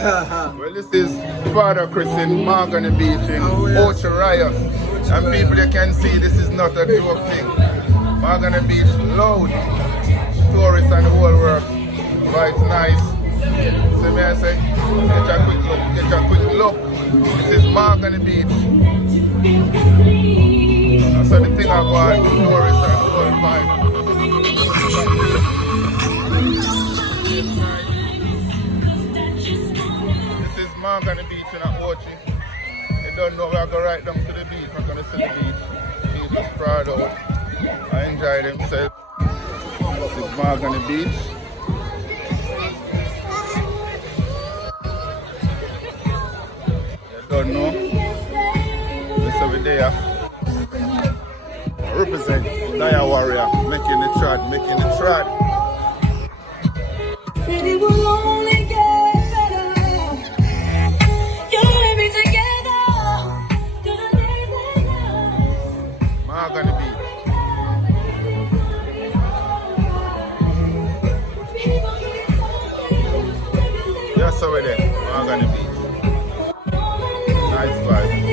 Well, this is Fada Chris in Mahogany Beach in Ochie Rios. And people, you can see this is not a joke thing. Mahogany Beach loud. Tourists and the whole world. Vibes nice. So may I say, get a quick look, get a quick look. This is Mahogany Beach. That's the thing I want, tourists and the whole vibe. This is Mahogany Beach in Ochie. You don't know where I go right down to the beach. I'm gonna see the beach. People spread out. I enjoy themselves. This is Mahogany Beach. You don't know. This over there. I represent Dia WARRÍOR, making the trad, making the trad. It will only get better. You and me together through the days and nights. Mahogany Beach. Yes, over there. Mahogany Beach. Nice vibe.